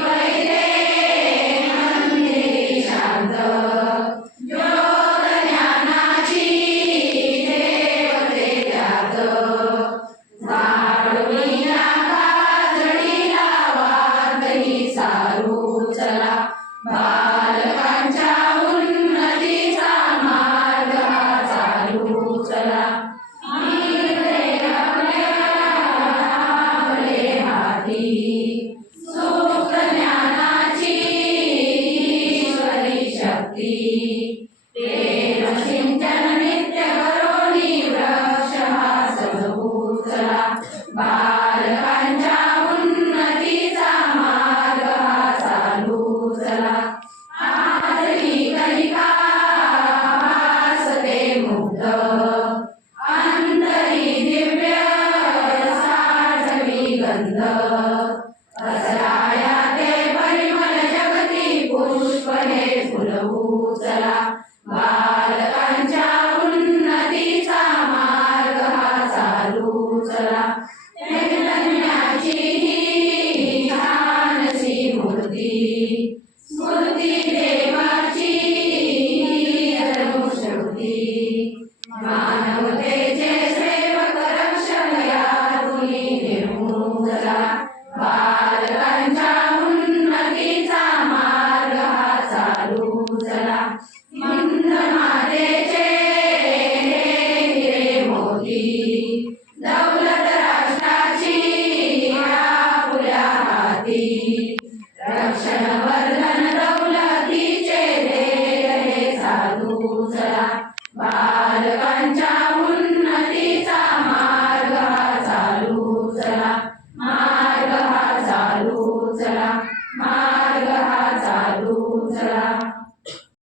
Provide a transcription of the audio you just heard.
पैदे मंदिरी शांत ज्योत ज्ञानाची देवते त्यात झाडविना काजळीला वार्तही सारू चला बालकांच्या उन्नतीचा मार्ग हा चालू चला सुख ज्ञानाची ईश्वरी शक्ती प्रेम सिंचन नित्य करोनी वृक्ष हा सजवू चला बालकांच्या उन्नतीचा मार्ग हा चालू चला आज ही कलिका भासते मुक्त अंतरी दिव्य साजवी गंध असराया ते परिमल जगती पुष्प हे फुलवू चला बालकांच्या उन्नतीचा मार्ग हा चालू चला चैतन्याची ही छानशी मूर्ती स्मृती देवाची धर्मश्रुती मानवतेचे सेवक रक्षण यातूनी निर्मूळ चला बालकांच्या उन्नतीचा मार्ग हा चालू चला मंद मातेचे हिरे मोती दौलत राष्ट्राची आपुल्या हाती रक्षण वर्धन दौलतीचे ध्येय हे साधू चला बालकांच्या उन्नतीचा मार्ग हा चालू चला मार्ग हा चालू चला